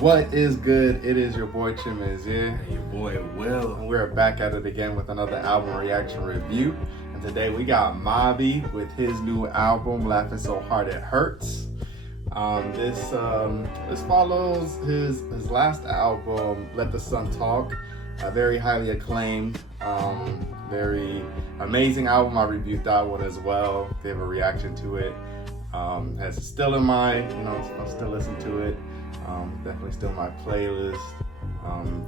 What is good? It is your boy Chimiz here. And your boy Will. And we're back at it again with another album reaction review. And today we got Mavi with his new album, Laughing So Hard It Hurts. This follows his last album, Let the Sun Talk. Very highly acclaimed, very amazing album. I reviewed that one as well. Gave a reaction to it. Has still in my, I still listen to it. Definitely still my playlist.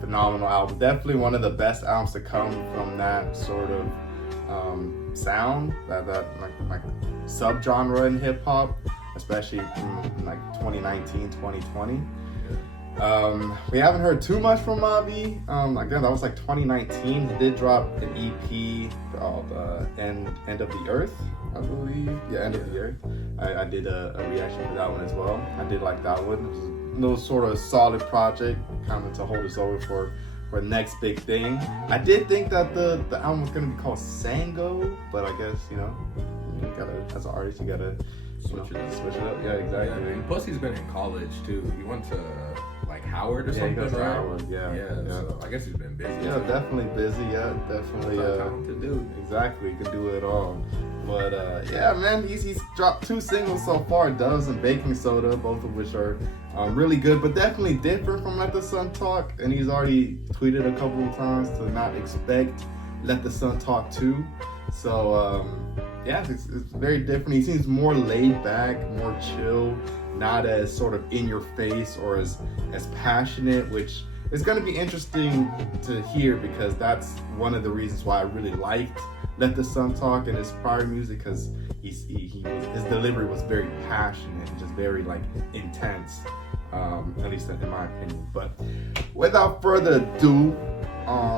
Phenomenal album. Definitely one of the best albums to come from that sort of sound, that like subgenre in hip hop, especially from like 2019, 2020. We haven't heard too much from Mavi. Again, that was like 2019. He did drop an EP called End of the Earth, I believe. Yeah, End of the Earth. I did a reaction to that one as well. I did like that one. It was a little sort of solid project, kind of to hold us over for the next big thing. I did think that the album was going to be called Sango, but I guess, you gotta, as an artist, you gotta switch it up. Yeah, exactly. Yeah, and plus he's been in college too. He went to like Howard or something, he goes to right? Howard, yeah. So I guess he's been busy. Yeah, definitely busy. Yeah, definitely. Talented dude. Exactly, could do it all. But yeah, man, he's dropped 2 singles so far, Doves and Baking Soda, both of which are really good, but definitely different from Let the Sun Talk. And he's already tweeted a couple of times to not expect Let the Sun Talk 2. So yeah, it's very different. He seems more laid back, more chill, not as sort of in your face or as passionate, which is going to be interesting to hear, because that's one of the reasons why I really liked Let the Sun Talk in his prior music, because his delivery was very passionate and just very like intense, at least in my opinion. But without further ado,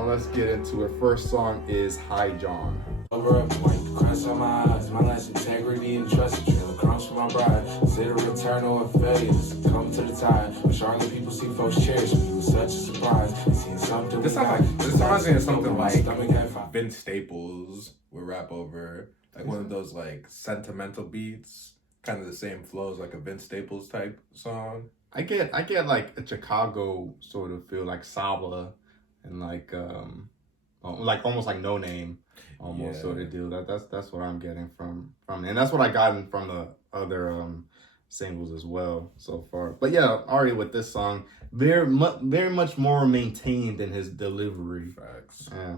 let's get into it. First song is Hi John. Over up, wipe the crust on my eyes. My last integrity and trust, trail of crumbs from my bride. Consider eternal and failures come to the tide. But surely people see folks cherish me. It was such a surprise. Seeing something. This reminds me of something like Vince Staples would rap over, like one of those like sentimental beats, kind of the same flows, like a Vince Staples type song. I get like a Chicago sort of feel, like Saba, and like almost like No Name, almost sort of deal. That's what I'm getting from, and that's what I gotten from the other singles as well so far. But yeah, Ari with this song, very much more maintained in his delivery. Facts. Yeah.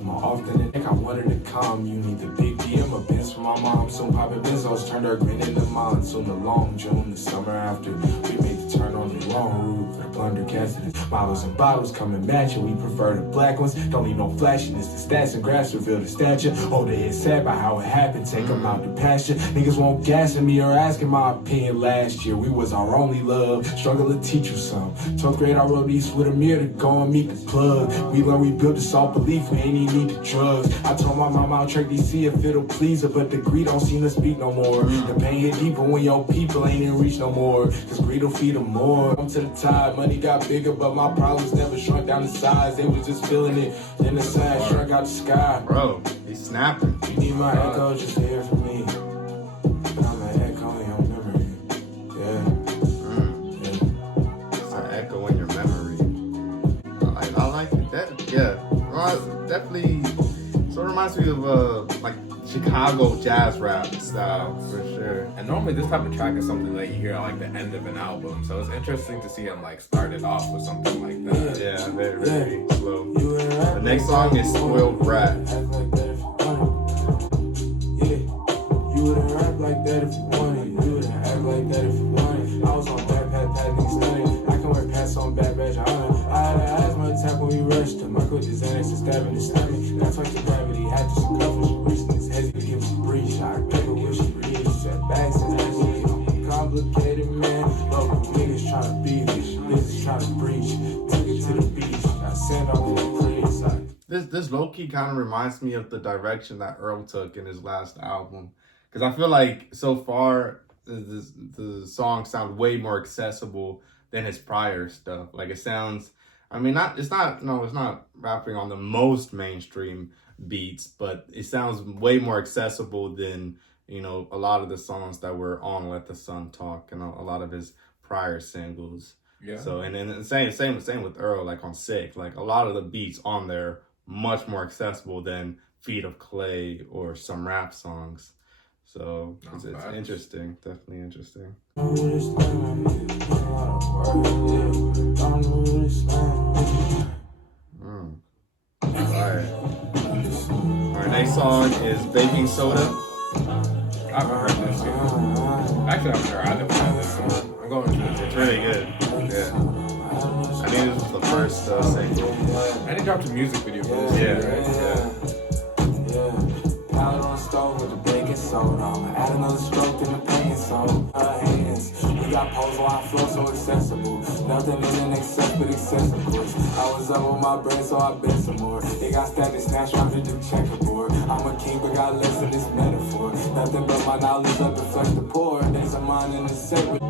More often than think I wanted to come. You need the big DM of Benz from my mom. Soon poppin' Benzos turned her green into monsoon. The long June, the summer after. We made the turn on the long route. Blunder casting models and bottles coming matching. We prefer the black ones. Don't need no flashiness. The stats and graphs reveal the stature. Oh, they hit sad by how it happened. Take them out the pasture. Niggas won't gassing me or asking my opinion last year. We was our only love. Struggle to teach you some. 12th grade, I rode east with a mirror to go and meet the plug. We learned we built this all belief. We ain't even need the drugs. I told my mama I'll track DC if it'll please her, but the greed don't seem to speak no more. The pain hit deeper when your people ain't in reach no more, cause greed will feed them more. Come to the tide, money got bigger, but my problems never shrunk down the size. They was just feeling it, then the side shrunk out the sky. Bro, he's snapping. You need my echo, just hear it from me. But I'm an echo in your memory. Yeah. It's an echo in your memory. I like it. Definitely sort of reminds me of like Chicago jazz rap style for sure. And normally this type of track is something that you hear at like the end of an album, so it's interesting to see him like start it off with something like that. Yeah, very slow. The next song is Spoiled Brat. Act like that if you wanted. Yeah, you wouldn't rap like that if you wanted. You wouldn't act like that if you wanted. I was on bad niggas stunning. I can wear pants on bad badge. I had an asthma attack when we rushed him. Michael just Xanax and stabbing his stomach. That's why the gravity had to circumference. Reaching his head to give him a breach. I paper when she reached. Set back since I was complicated, man. Local niggas trying to beat it. Niggas trying to breach. Took it to the beach. I sent off the priest. This low-key kind of reminds me of the direction that Earl took in his last album, because I feel like so far the songs sound way more accessible than his prior stuff. Like it sounds, it's not rapping on the most mainstream beats, but it sounds way more accessible than, a lot of the songs that were on Let the Sun Talk and a lot of his prior singles. Yeah. So and then the same with Earl, like on Sick. Like a lot of the beats on there much more accessible than Feet of Clay or some rap songs. So it's interesting, definitely interesting. Alright. Our next song is Baking Soda. I haven't heard this yet. Actually, I haven't heard. I never heard this. I'm going to this. It's really good. Yeah. I think this was the first single. And he dropped a music video for this. Yeah, right? Yeah. Palette on stove with the baking soda. I'ma add another stroke in the paint so hands. We got pose where I feel so accessible. Nothing in excess but accessible. I was up with my brain, so I bet some more. They got static snatch trying to do checkerboard. I'm a king, but got less of this metaphor. Nothing but my knowledge that reflects the poor. There's a mind in the set with.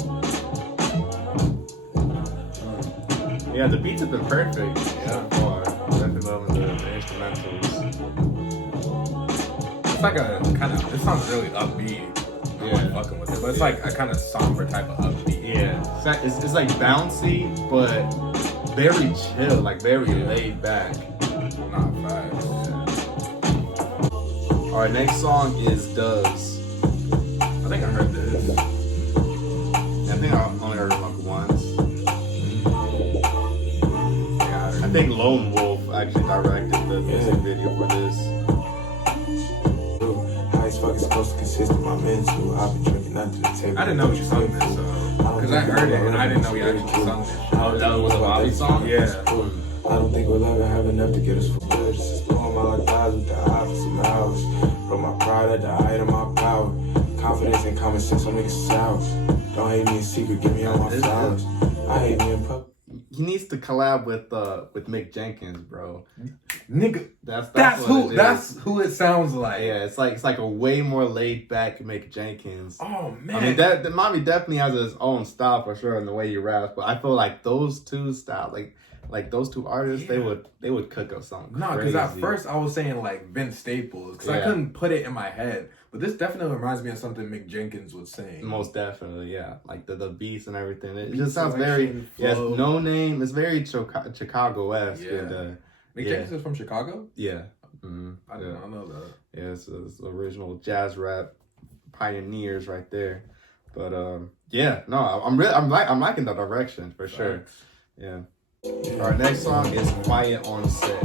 Yeah, the beats have been perfect. Yeah, so far. Definitely loving the instrumentals. It's like a kind of. This song's really upbeat. I'm fucking with it, but it's like a kind of somber type of upbeat. Yeah, it's like bouncy, but very chill, like very laid back. Not vibes. Yeah. All right, next song is Does. I think I heard this. I think I only heard it like once. I think Lone Wolf actually directed the music video for this. How as fuck is supposed to consist of my mental. I've been drinking nothing to the table. I didn't know you sung this, because I heard it and I didn't know you actually sung this. Oh, that was a Mavi song? Yeah. I don't think we'll ever have enough to get us for good. Just exploring my thighs with the eye for some hours. From my pride at the height of my power. Confidence and common sense will make it sour. Don't hate me in secret, give me all my flowers. I hate me in public. He needs to collab with Mick Jenkins, bro. Nigga, That's who it sounds like. Yeah, it's like a way more laid back Mick Jenkins. Oh man. I mean, that Mavi definitely has his own style for sure in the way he raps, but I feel like those two style, like those two artists, they would cook up something. No, because at first I was saying like Vince Staples, because I couldn't put it in my head. But this definitely reminds me of something Mick Jenkins would sing. Most definitely, yeah. Like the beats and everything. It just sounds very, No Name. It's very Chicago-esque. Yeah. And, Mick Jenkins is from Chicago? Yeah. Mm-hmm. I did not know that. Yeah, it's original jazz rap pioneers right there. But I'm liking the direction for sure. Yeah. All right, next song is Quiet on Set.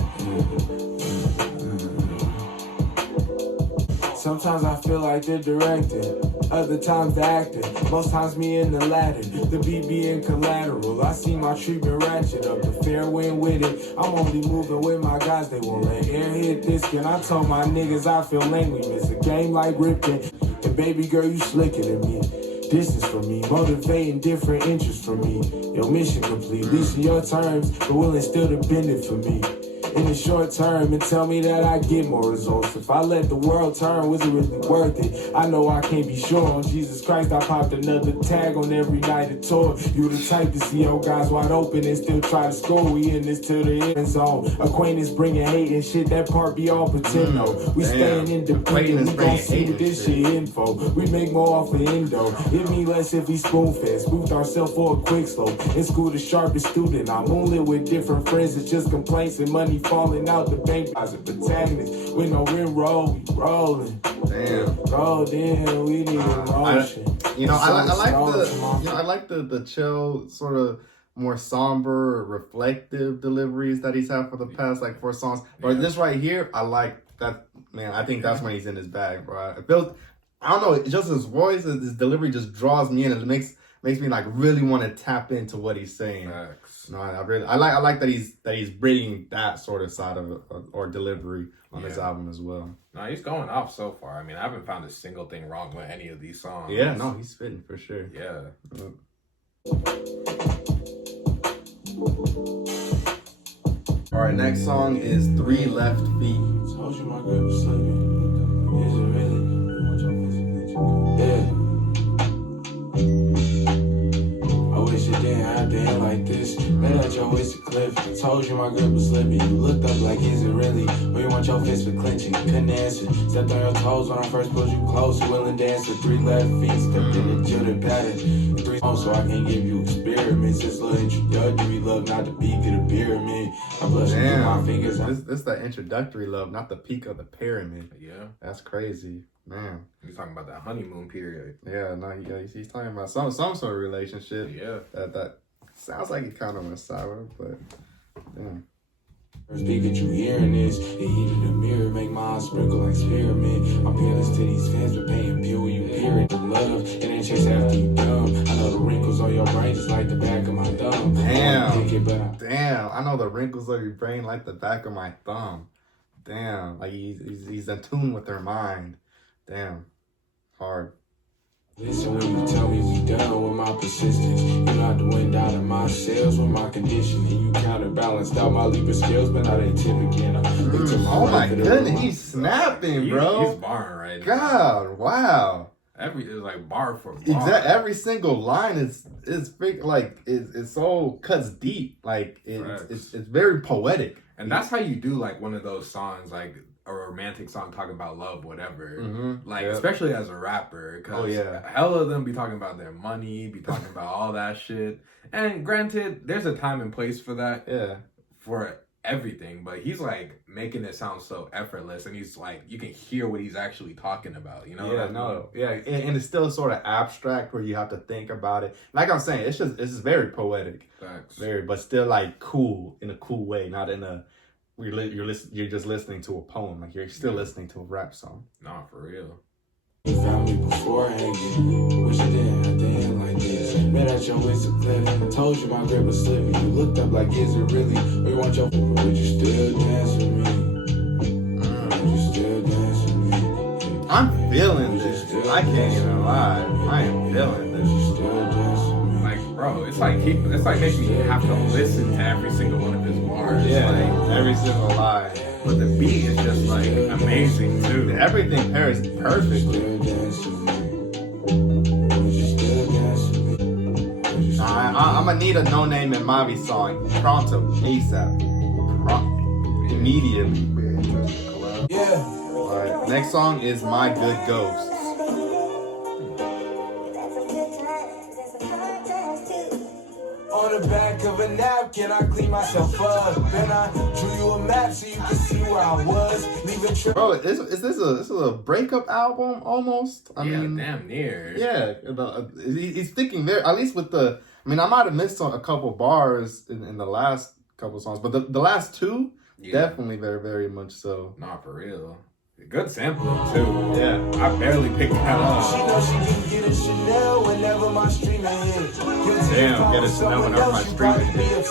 Sometimes I feel like they're directed, other times they're acting, most times me in the latter, the beat being collateral. I see my treatment ratchet up, the fair wind with it. I'm only moving with my guys, they won't let air hit this. And I told my niggas I feel lame, we miss a game like Ripken. And baby girl, you slicker than me. Distance from me, motivating different interests from me. Your mission complete, reaching your terms, but willing still to bend it for me. In the short term and tell me that I get more results. If I let the world turn, was it really worth it? I know I can't be sure. On Jesus Christ, I popped another tag on every night of tour. You the type to see your guys wide open and still try to score. We in this till the end zone. Acquaintance bringing hate and shit, that part be all pretend though. We staying independent, we gon' see what this shit info. We make more off of endo. It mean less if we spoon fed. Spoofed ourselves for a quick slope. In school, the sharpest student. I'm moonlit with different friends. It's just complaints and money falling out the bank as a protagonist. With no rim roll, we rolling. Damn. Rolled in, we need emotion. I like the chill sort of more somber, reflective deliveries that he's had for the past like 4 songs. But this right here, I like that, man. I think that's when he's in his bag, bro. I don't know, it's just his voice, his delivery just draws me in, and it makes me like really want to tap into what he's saying. Facts. No, I like that he's bringing that sort of side of or delivery on this album as well. No, he's going off so far. I mean, I haven't found a single thing wrong with any of these songs. Yeah, no, he's spitting for sure. Yeah. All right, next song is 3 Left Feet. Told you my girl was sleeping. Is it really? Yeah. I wish it didn't happen like this. Man, at your waist to cliff. Told you my grip was slipping. You looked up like, is it really? But you want your fist for clenching. Couldn't answer. Stepped on your toes when I first pulled you close. Willing dancer. 3 left feet. Stepped in the jilted pattern. 3 songs, so I can't give you experiments. This little introductory love, not the peak of the pyramid. I blush through my fingers. This that introductory love, not the peak of the pyramid. Yeah. That's crazy, man. He's talking about that honeymoon period. Yeah, no, he's talking about some sort of relationship. Yeah. That sounds like it kind of went sour, but damn. Speak that you hearing this. The heat of the mirror make mine sprinkle like spearmint. I'm peerless to these fans, but paying bill when you hear it. The love, and then chase after you dumb. I know the wrinkles on your brain just like the back of my thumb. Damn, I know the wrinkles of your brain like the back of my thumb. Damn, like he's in tune with their mind. Damn, hard. Listen when you tell me we done with my persistence. You knock the wind out of my sails with my conditioning. You counterbalanced out my Libra skills, but now they tip again. Oh my goodness, he's snapping, bro. He's barring right now. God, wow. It's like bar for bar. Exactly. Every single line is like it's so cuts deep. Like it's very poetic. And that's how you do like one of those songs, like a romantic song talking about love, whatever. Like especially as a rapper, because hell of them be talking about their money, be talking about all that shit. And granted, there's a time and place for that. Yeah. For everything, but he's like making it sound so effortless, and he's like you can hear what he's actually talking about. You know? And it's still sort of abstract where you have to think about it. Like I'm saying, it's just very poetic. Facts. But still like cool in a cool way, not in a you're just listening to a poem. Like you're still listening to a rap song. Nah, for real. You found me before hanging. Wish you didn't have to end like this. Man, at your waist to cliff. Told you my grip was slipping. You looked up like, is it really? Or you want your would you still dance with me? Would you still dance with me? I'm feeling this. I can't even lie. I am feeling this. You still dance with me? Like, bro, it's like making me have to listen to every single one of his bars. Yeah, like, every single line. But the beat is just like amazing too. Everything pairs perfectly. I'm gonna need a No Name and Mavi song pronto, ASAP, immediately. Yeah. All right, next song is My Good Ghost. On the back of a napkin, I clean myself up. Then I drew you a map so you can see where I was. Leave a trail. Bro, is this a breakup album almost? I mean, damn near. Yeah, he's thinking there. At least with the. I mean, I might have missed a couple bars in the last couple songs, but the last two definitely very, very much so. Not for real. Good sampling too. Yeah, I barely picked that up. She knows she can get a Chanel whenever my streaming hit. Damn, get a Chanel whenever my streaming hit.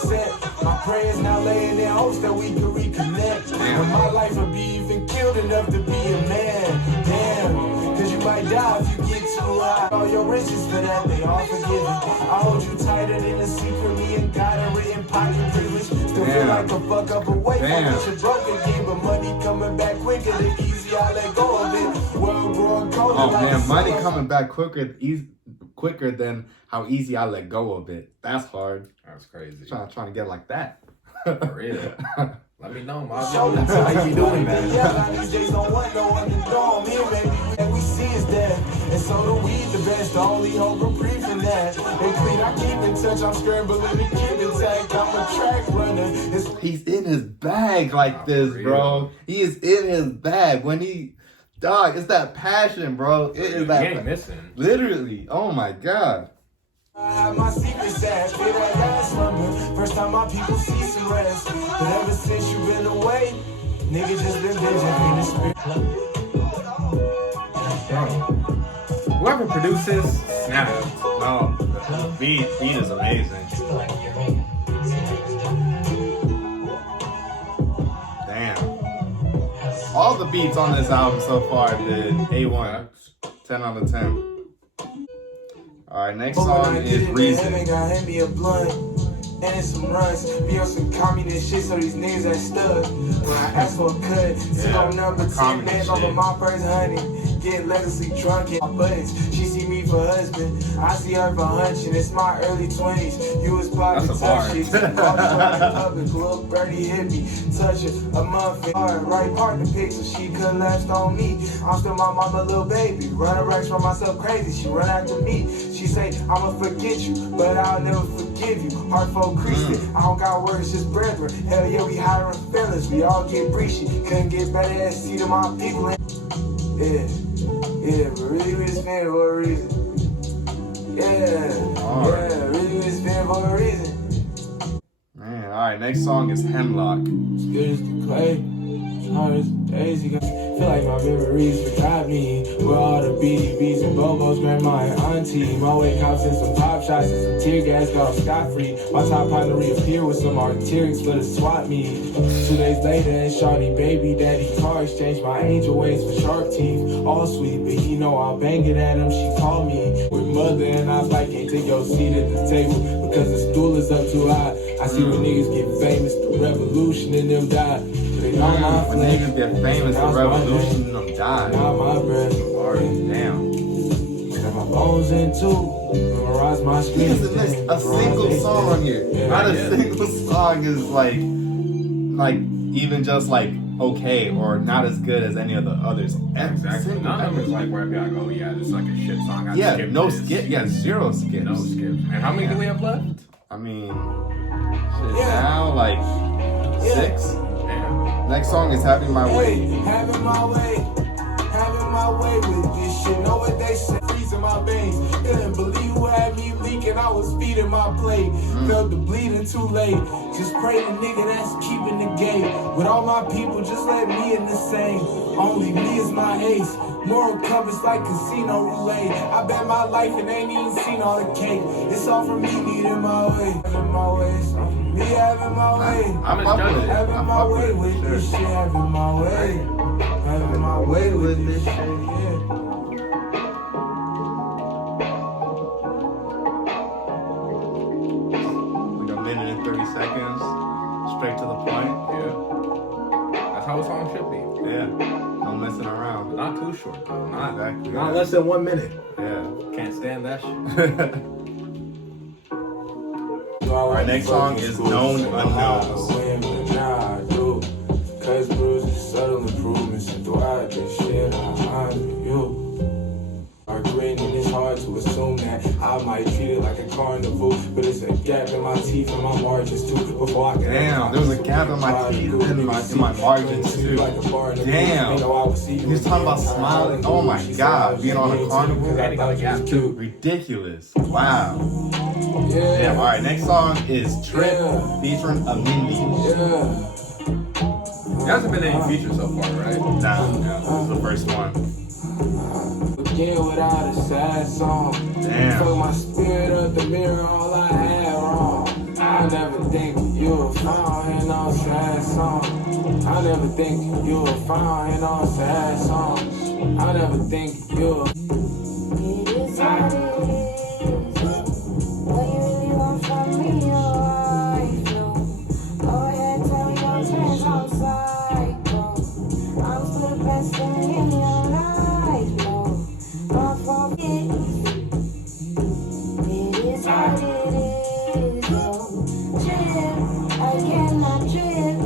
My prayers now laying in hopes that we can reconnect. When my life would be even killed enough to be a man. Damn, cause you might die if you get too high. All your riches for that, they all forgiven. I hold you tighter than a secret, me and God a written pocket privilege. Still feel like a fuck up away from what you broke again, but money coming back quicker than easy. I let go of it. Oh man, money coming back quicker than how easy I let go of it. That's hard. That's crazy. Trying to get like that. For real. Let me know, Mavi. How you doing, man? Yeah, these days don't want no one to know me, baby. And we see is death. And so the weed the best, the only hope reprieve from that. And clean, I keep in touch, I'm scrambling to keep intact. I'm a track runner. He's in his bag like this, bro. He is in his bag. When dog, it's that passion, bro. It is that. He ain't missing. Literally. Oh my God. I have my secrets that feel that last slumber. First time my people see some rest. But ever since you been away, niggas just been binging in the spirit. Whoever produces, snap. No, the beat is amazing. Damn. All the beats on this album so far did A1. 10 out of 10. Alright, next song is Reason. And some runs, be on some communist shit, so these niggas that stuck. When I ask for a cut, sit on number 10 bands over my first honey. Get legacy drunk in my buttons. She see me leave her husband. I see her for hunching, it's my early 20s. You was probably touching. All the public, little birdie hippie. Touching a muffin. Right part the picture, she collapsed on me. I'm still my mama, little baby. Running racks for myself crazy, she run after me. She say, I'ma forget you, but I'll never forgive you. Heart folk creased. I don't got words, just brethren. Hell yeah, we hiring feelings. We all get breachy. Couldn't get better at see to my people. Yeah, but really we just spend for a reason. Yeah, really we just spend for a reason. Man, alright, next song is Hemlock. As good as the clay, hard as daisy. Feel like my memories forgot me. Where all the BDBs and Bobos, grandma and auntie. My wake house and some pop shots and some tear gas got scot-free. My top partner reappeared with some arterics for the swap meet. 2 days later, and shawty baby daddy car exchanged my angel ways for shark teeth. All sweet, but he know I'll bang it at him. She called me with mother and I was like, can't take your seat at the table because the stool is up too high. I see when niggas get famous, the revolution and them die. They know my when niggas get famous, the revolution and them die. Now my breath. Damn. Got my bones in too. Memorize my He screen. hasn't missed a single song on here. Not a single song is like even just like okay or not as good as any of the others. Exactly. None of them is like where I gotta go. Yeah, this is like a shit song. Yeah, no skip. Yeah, zero skips. No skips. And how many do we have left? I mean, shit, now like 6. Damn. Next song is Having My Way. Having my way with this shit. Know what they say? Freezing my veins. Couldn't believe who had me leaking. I was feeding my plate. Felt the bleeding too late. Just pray the nigga that's keeping the gate. With all my people, just let me in the same. Only me is my ace. Moral compass like casino roulette. I bet my life and ain't even seen all the cake. It's all from me needing my way. Having my way. It's all from me having my way. I'm fucking it. Having my way with this shit. Having my way. Having my way with this shit. Yeah. Like a minute and 30 seconds. Straight to the point. Yeah. That's how a song should be. Yeah. No messing around. Not too short though. Not Exactly. Not less than 1 minute. Yeah. Can't stand that shit. Our next song is Known Unknowns. Cause bruises, subtle improvements, and throughout this shit, I honor you. Our grinning, it's hard to assume that I might treat it like a carnival, but it's a gap in my teeth and my margins too. Before I can Damn, there was a gap in my teeth and in my margins too. Damn. He's talking about smiling. Oh my god, being on a carnival. Ridiculous. Wow. Yeah, alright, next song is Trip featuring Amindi. Yeah. There hasn't been any features so far, right? Nah, this is the first one. Again without a sad song. Damn. Fuck my spirit up the mirror, all I had wrong. I never think you were found in no sad song. I never think you were found in no sad song. I never think you were. It is what it is. What you really want from me, I know. Go ahead, tell your friends I'm psycho. I'm still the best thing in your life, no. Don't forget. It is what it is, no. Trip, I cannot trip.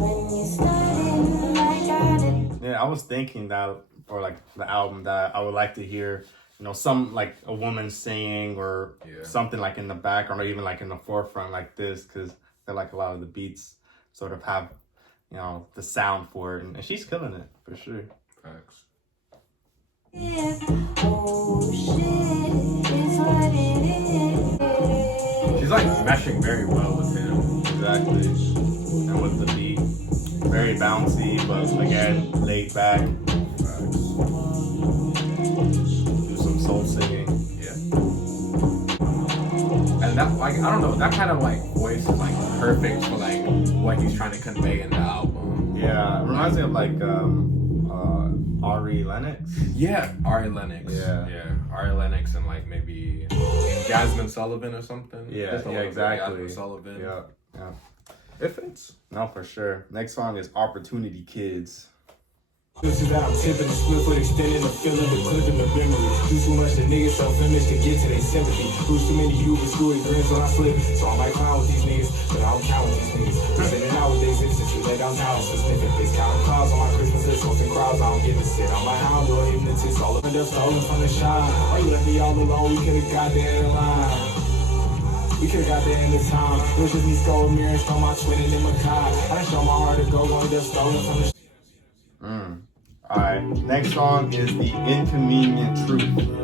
When you started like I did. Yeah, I was thinking that, or like the album that I would like to hear, you know, some like a woman singing or something like in the background or even like in the forefront like this, because I feel like a lot of the beats sort of have, you know, the sound for it, and she's killing it for sure. Facts. Oh shit, it's what it is. She's like meshing very well with him. Exactly. And with the beat. Very bouncy, but again, laid back. Do some soul singing. Yeah. And that, like, I don't know, that kind of like voice is like perfect for like what he's trying to convey in the album. Yeah, it reminds me of like Ari Lennox. Yeah, Ari Lennox. Yeah. Ari Lennox and like maybe Jasmine Sullivan or something. Yeah, Just a little bit exactly. Jasmine Sullivan. Yeah. It fits. No, for sure. Next song is Opportunity Kids. This is that I'm tipping the split foot, extending the feeling, the clipping the memory. Do too much to niggas self-image to get to their sympathy. Lose too many Ubers, screwy grins when I slip. So I might clown with these niggas, but I don't count with these niggas. Presenting out with days since we lay down town, so sniffing face. Counting clouds on my Christmas list, hosting crowds, I don't give a shit. I'm like hound or hypnotist, all of the stolen from the shine. Why you left me all alone? We could've got there in line. We could've got there in the time. It was just me scolding mirrors from my twin and in my car. I done show my heart to go, one of them stolen from the Alright, next song is The Inconvenient Truth.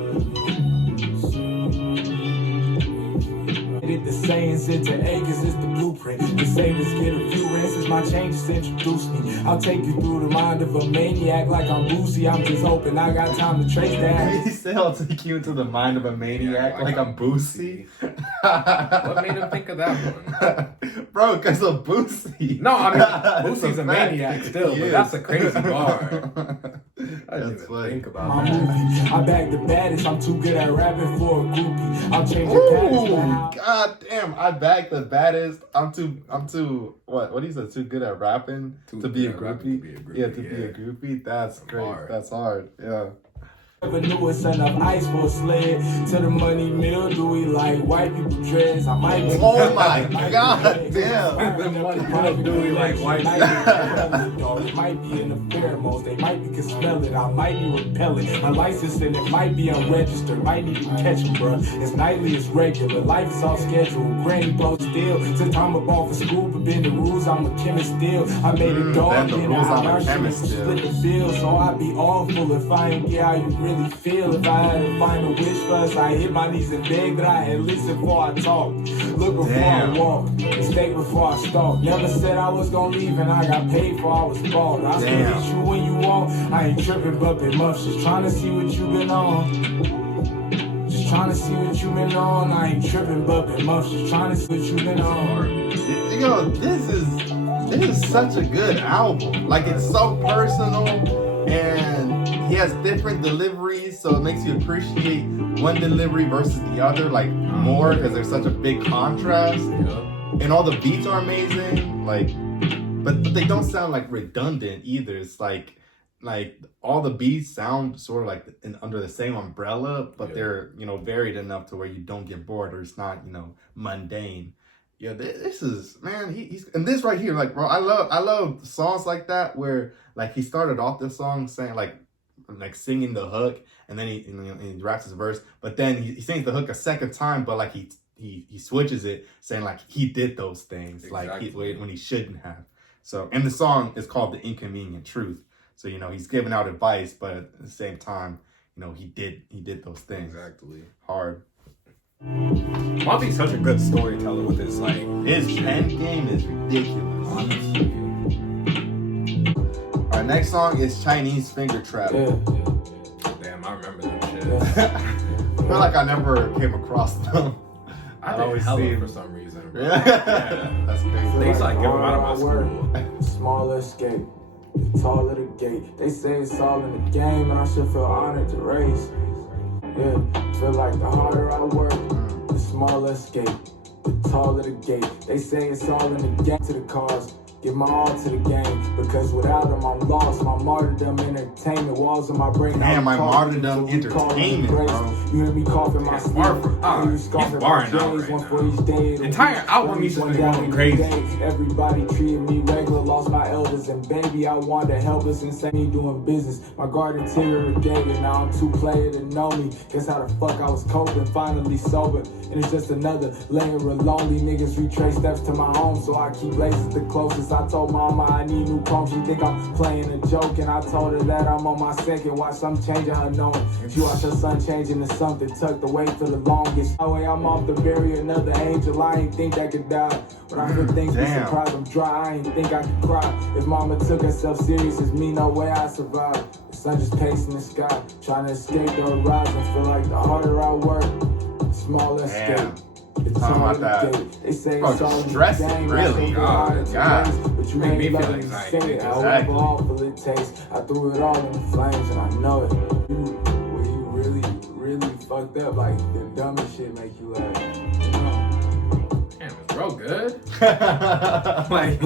The sayings into acres is the blueprint. The same as get a few rances, my changes introduce me. I'll take you through the mind of a maniac like I'm Boosie. I'm just hoping I got time to trace that. He said I'll take you into the mind of a maniac like I'm Boosie. What made him think of that one? Bro, because of Boosie. No, I mean, Boosie's a maniac still, but that's a crazy bar. I didn't even think about my that. movie. I bag the baddest, I'm too good at rapping for a groupie. I'll change the patterns. Ooh, god damn, I bagged the baddest. I'm too what he said, too good at rapping to be a groupie. Yeah, to be a groupie. That's great. Hard. That's hard. Yeah. Never knew it's enough ice for a sled. To the money mill, do we like white people dreads? I might be. Oh my god damn. The money mill, do we like white people? It might be in the pheromones. They might be can smell it. I might be repellent. My license and it might be unregistered. Might need to catch them, bruh. It's nightly, it's regular. Life is off schedule. Granny blow still. Took time up off of school, but been the rules. I'm a chemist still. I made a dog and I split the bill. So I be awful if I ain't get how you really feel. If I had to find a wish first, I hit my knees and beg that I had listen before I talk. Look before I walk. Mistake before I stalk. Never said I was gonna leave and I got paid for I was bought. I still hit you when you want. I ain't tripping but been much. Just trying to see what you been on. Just trying to see what you been on. I ain't tripping but been much. Just trying to see what you been on. You know, this is such a good album. Like, it's so personal and he has different deliveries, so it makes you appreciate one delivery versus the other like more because there's such a big contrast. And all the beats are amazing, like, but they don't sound like redundant either. It's like all the beats sound sort of like under the same umbrella, but they're, you know, varied enough to where you don't get bored or it's not, you know, mundane. Yeah, this is, man, he's, and this right here, like, bro, I love songs like that where, like, he started off this song saying, like singing the hook, and then he raps his verse, but then he sings the hook a second time, but, like, he switches it, saying, like, he did those things, exactly. Like, when he shouldn't have. So, and the song is called The Inconvenient Truth. So, you know, he's giving out advice, but at the same time, you know, he did those things. Exactly. Hard. Mavi's such a good storyteller with his, like, his pen game is ridiculous. Honestly. Our next song is Chinese Finger Trap. Yeah. Damn, I remember that shit. I feel like I never came across them. I always see them for some reason, bro. Yeah. That's crazy. They used to, like, give them out of my school. Smaller escape, the taller the gate. They say it's all in the game, and I should feel honored to race. Yeah, feel like the harder I work, the smaller escape, the taller the gate. They say it's all in the game to the cause. Give my all to the game, because without them I'm lost. My martyrdom entertainment, walls in my brain. Damn, my martyrdom entertainment, bro. You hear me coughing my sleep. He's barring out right one for each day. The entire album used to be going crazy. Everybody treated me regular, lost my elders, and baby, I wanted to help us insane me doing business. My guard interrogated, now I'm too player to know me. Guess how the fuck I was coping, finally sober. And it's just another layer of lonely niggas retrace steps to my home, so I keep laces the closest. I told mama I need new combs. She think I'm playing a joke, and I told her that I'm on my second. Watch I'm changing her knowing. She watch her son changing to something tucked away for the longest. That way I'm off to bury another angel. I ain't think I could die. But I feel things be surprised I'm dry. I ain't think I could cry. If mama took herself serious, it's me, no way I survive. The sun just pacing the sky, trying to escape the horizon. Feel like the harder I work, the smaller escape. It's about that. They say it's all stressing, really. God. But you ain't loving to say it. However awful it tastes, I threw it all in the flames, and I know it. You really fucked up. Like, the dumbest shit make you laugh. You know? Damn, it's real good. Like,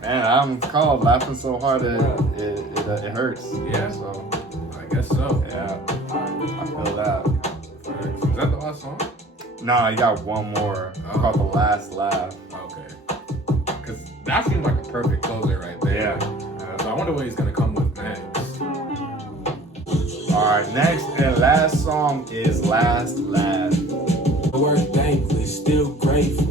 man, I'm called Laughing So Hard it it hurts. Yeah. So I guess so. yeah, I feel that. Is that the last song? No, I got one more called The Last Laugh. Okay. Because that seems like a perfect closer right there. Yeah. So I wonder what he's gonna come with next. Alright, next and last song is Last Laugh. Work thankless, still grateful.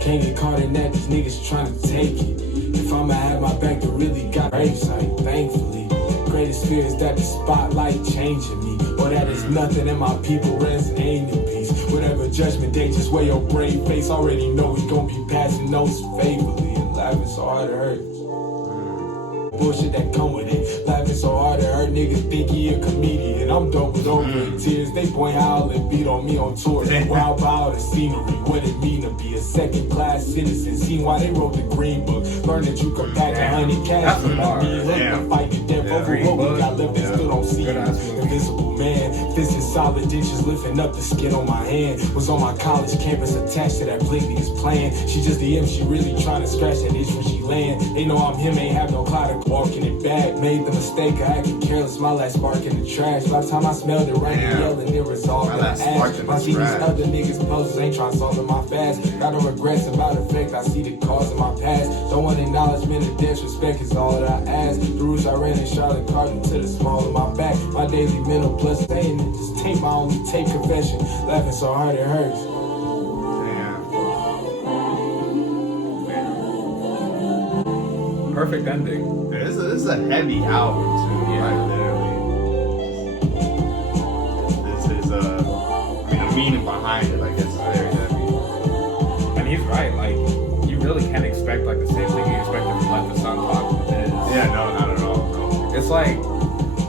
Can't get caught in that, these niggas trying to take it. If I'ma have my back, they really got gravesite, thankfully. Greatest fear is that the spotlight changing me, or that it's nothing and my people rest ain't in peace. Whatever judgment day, just wear your brave face. Already know we gon' be passing notes favorably, and laughing so hard it hurts. Bullshit that come with it. Laughing so hard it hurt, niggas think he a comedian. I'm done with over in tears. They point howl and beat on me on tour. Wild by the scenery, what it mean to be a second-class citizen. Seen why they wrote the Green Book. Learn that you can pack 100 cash with me. Look and fight to death over what we got left and still don't see. Invisible man, fists in solid ditches, lifting up the skin on my hand. Was on my college campus attached to that blink niggas playing. She just the M, she really trying to scratch that itch when she land. They know I'm him, ain't have no clout of walking it back. Made the mistake of acting careless, my last spark in the trash. By the time I smelled it right and yelling, it resolved in the ash. I see these other niggas poses ain't trying to solve in my fast. Got no regrets about effect, I see the cause of my past. Don't want acknowledgement of disrespect is all that I ask. The routes I ran in Charlotte Carter to the small of my back. My daily mental plus saying it, just take my only take confession. Laughing so hard it hurts. Perfect ending. This is a heavy album too, right there. This is the meaning behind it, I guess, is very heavy. And he's right, like, you really can't expect like the same thing you expect from Let the Sun Talk with this. Yeah, no, not at all. No. It's like,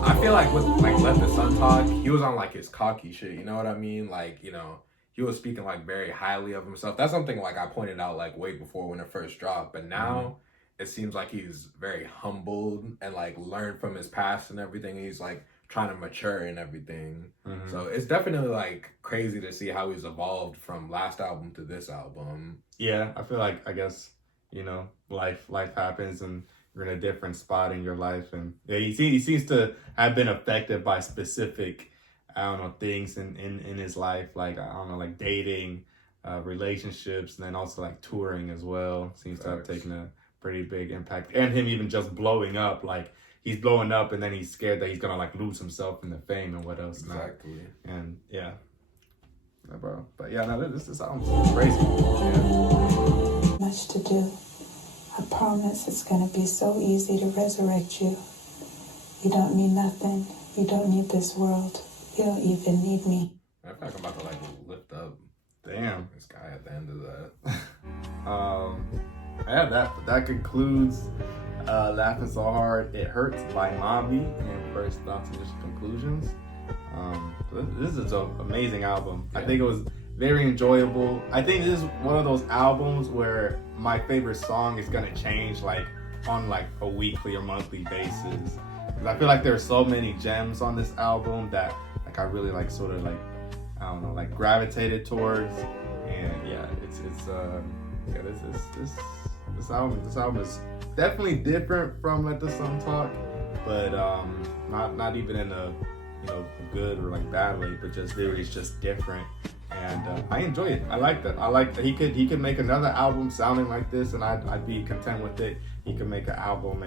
I feel like with like Let the Sun Talk, he was on like his cocky shit, you know what I mean? Like, you know, he was speaking like very highly of himself. That's something like I pointed out like way before when it first dropped, but now it seems like he's very humbled and like learned from his past and everything. He's like trying to mature and everything. So it's definitely like crazy to see how he's evolved from last album to this album. Yeah, I feel like, I guess, you know, life happens and you're in a different spot in your life. And yeah, he seems to have been affected by specific, I don't know, things in his life. Like, I don't know, like dating, relationships, and then also like touring as well. Seems to have taken a pretty big impact. And him even just blowing up, like he's blowing up and then he's scared that he's gonna like lose himself in the fame and what else Exactly. not. And yeah, bro. But yeah, no, this sounds crazy. Yeah. Much to do. I promise it's gonna be so easy to resurrect you. You don't need nothing. You don't need this world. You don't even need me. I feel like I'm about to like lift up Damn. this guy at the end of that. Yeah, that concludes Laughing So Hard It Hurts by Mavi and First Thoughts and Just Conclusions. This is an amazing album. Yeah. I think it was very enjoyable. I think this is one of those albums where my favorite song is gonna change like on like a weekly or monthly basis. Because I feel like there are so many gems on this album that like I really like sort of like, I don't know, like gravitated towards. And yeah, this album is definitely different from Let the Sun Talk, but not even in a, you know, good or like bad way, but just it's just different. And I enjoy it. I like that. I like that he could make another album sounding like this, and I'd be content with it. He could make an album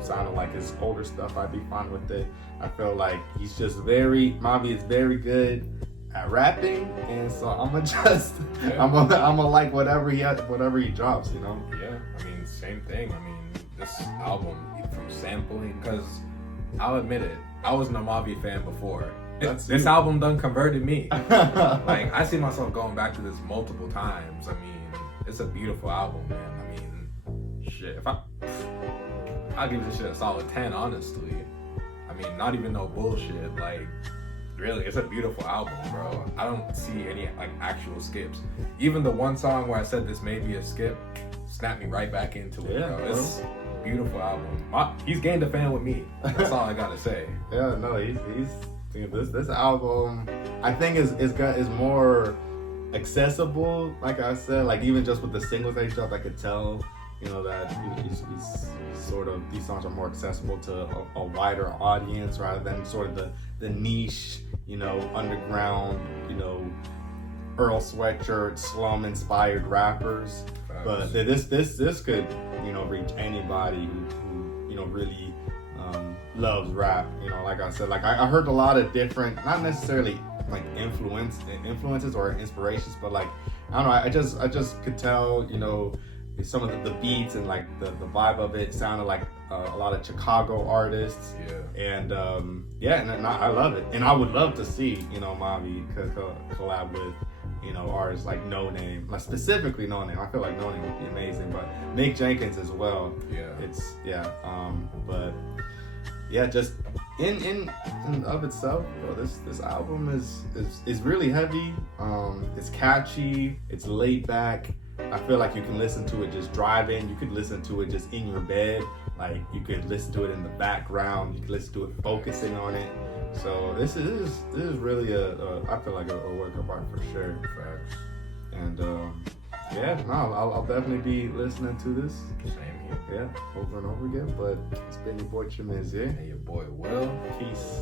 sounding like his older stuff. I'd be fine with it. I feel like Mavi is very good at rapping, and so I'm gonna like whatever he drops, you know. Yeah, I mean, same thing. I mean, this album from sampling, because I'll admit it, I wasn't a Mavi fan before. This album done converted me. Like, I see myself going back to this multiple times. I mean, it's a beautiful album, man. I mean, shit, I'll give this shit a solid 10, honestly. I mean, not even no bullshit. Like, really, it's a beautiful album, bro. I don't see any like actual skips. Even the one song where I said this may be a skip snapped me right back into it, bro. It's a beautiful album. He's gained a fan with me. That's all I gotta say. Yeah, no, he's this album I think is more accessible. Like I said, like even just with the singles they dropped, I could tell you know, that he's sort of, these songs are more accessible to a wider audience rather than sort of the niche, you know, underground, you know, Earl Sweatshirt, slum inspired rappers. But this could, you know, reach anybody who you know, really loves rap. You know, like I said, like I heard a lot of different, not necessarily like influences or inspirations, but like, I don't know, I just could tell, you know, some of the beats and like the vibe of it sounded like a lot of Chicago artists. And and I love it, and I would love to see, you know, Mavi collab with, you know, artists like No Name, like specifically No Name. I feel like No Name would be amazing, but Mick Jenkins as well. But yeah, just in of itself, bro, this album is really heavy. It's catchy, it's laid back. I feel like you can listen to it just driving. You could listen to it just in your bed. Like, you could listen to it in the background. You could listen to it focusing on it. So this is really I feel like a work of art for sure. Facts. And I'll definitely be listening to this. Same here. Yeah, over and over again. But it's been your boy Chimiz, yeah? And your boy Will. Peace.